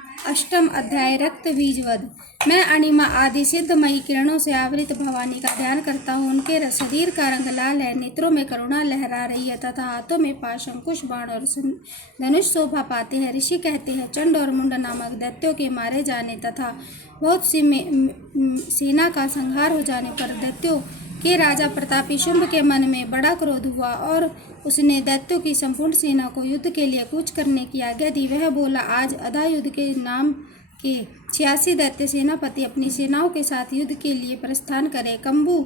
अष्टम अध्याय रक्त बीजवध। मैं अणिमा आदि सिद्धमयी किरणों से आवृत भवानी का ध्यान करता हूँ। उनके शरीर का रंग लाल है, नेत्रों में करुणा लहरा रही है तथा हाथों में पाश, अंकुश, बाण और धनुष शोभा पाते हैं। ऋषि कहते हैं चंड और मुंड नामक दैत्यों के मारे जाने तथा बहुत सी सेना का संहार हो जाने पर दैत्यों के राजा प्रतापी शुंभ के मन में बड़ा क्रोध हुआ और उसने दैत्यों की संपूर्ण सेना को युद्ध के लिए कूच करने की आज्ञा दी। वह बोला, आज अधा युद्ध के नाम के 86 दैत्य सेनापति अपनी सेनाओं के साथ युद्ध के लिए प्रस्थान करे। कंबू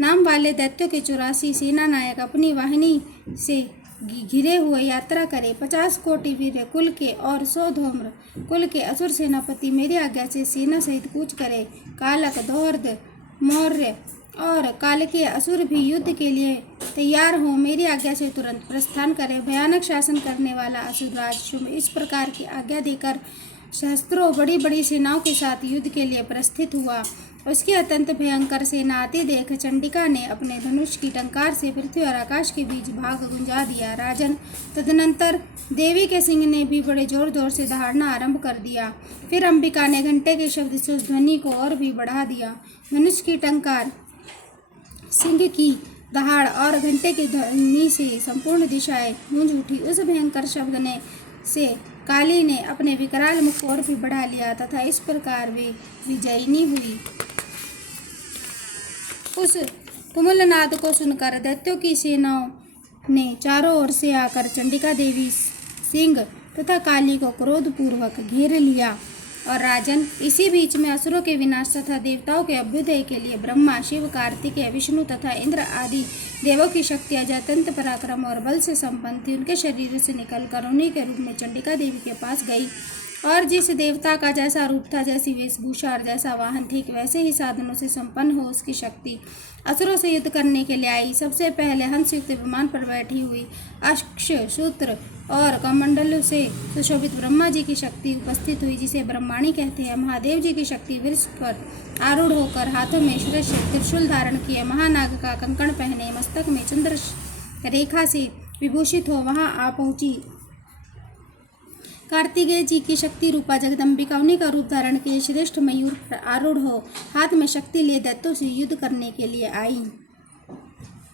नाम वाले दैत्यों के 84 सेना नायक अपनी वाहिनी से घिरे हुए यात्रा करे। 50 कोटि वीर कुल के और 100 धूम्र कुल के असुर सेनापति मेरी आज्ञा से सेना सहित कूच करे। कालक, दौर्द, मौर्य और काल के असुर भी युद्ध के लिए तैयार हों, मेरी आज्ञा से तुरंत प्रस्थान करे। भयानक शासन करने वाला असुरराज शुंभ इस प्रकार की आज्ञा देकर सहस्त्रों बड़ी बड़ी सेनाओं के साथ युद्ध के लिए प्रस्थित हुआ। उसकी अत्यंत भयंकर सेना आती देख चंडिका ने अपने धनुष की टंकार से पृथ्वी और आकाश के बीच भाग गुंजा दिया। राजन, तदनंतर देवी के सिंह ने भी बड़े जोर जोर से दहाड़ना आरंभ कर दिया। फिर अंबिका ने घंटे के शब्द से उस ध्वनि को और भी बढ़ा दिया। धनुष की टंकार, सिंह की दहाड़ और घंटे की ध्वनि से संपूर्ण दिशाएं गूंज उठी। उस भयंकर शब्द ने से काली ने अपने विकराल मुख और भी बढ़ा लिया तथा इस प्रकार वे विजयिनी हुई। उस तुमुलनाद को सुनकर दैत्यों की सेनाओं ने चारों ओर से आकर चंडिका देवी, सिंह तथा काली को क्रोधपूर्वक घेर लिया। और राजन, इसी बीच में असुरों के विनाश तथा देवताओं के अभ्युदय के लिए ब्रह्मा, शिव, कार्तिकेय, विष्णु तथा इंद्र आदि देवों की शक्तियाँ जो अत्यंत पराक्रम और बल से संपन्न थी, उनके शरीर से निकलकर उन्हीं के रूप में चंडिका देवी के पास गई। और जिस देवता का जैसा रूप था, जैसी वेशभूषा और जैसा वाहन, ठीक वैसे ही साधनों से संपन्न हो उसकी शक्ति असुरों से युद्ध करने के लिए आई। सबसे पहले हंसयुक्त विमान पर बैठी हुई अक्ष, सूत्र और कमंडल से सुशोभित ब्रह्मा जी की शक्ति उपस्थित हुई, जिसे ब्रह्माणी कहते हैं। महादेव जी की शक्ति वृक्ष पर आरूढ़ होकर हाथों में त्रिशूल धारण किए, महानाग का कंकण पहने, मस्तक में चंद्र रेखा से विभूषित हो वहां आ पहुंची। कार्तिकेय जी की शक्ति रूपा जगदम्बिका उन्हीं का रूप धारण किए श्रेष्ठ मयूर पर आरूढ़ हो हाथ में शक्ति ले दैत्यों से युद्ध करने के लिए आई।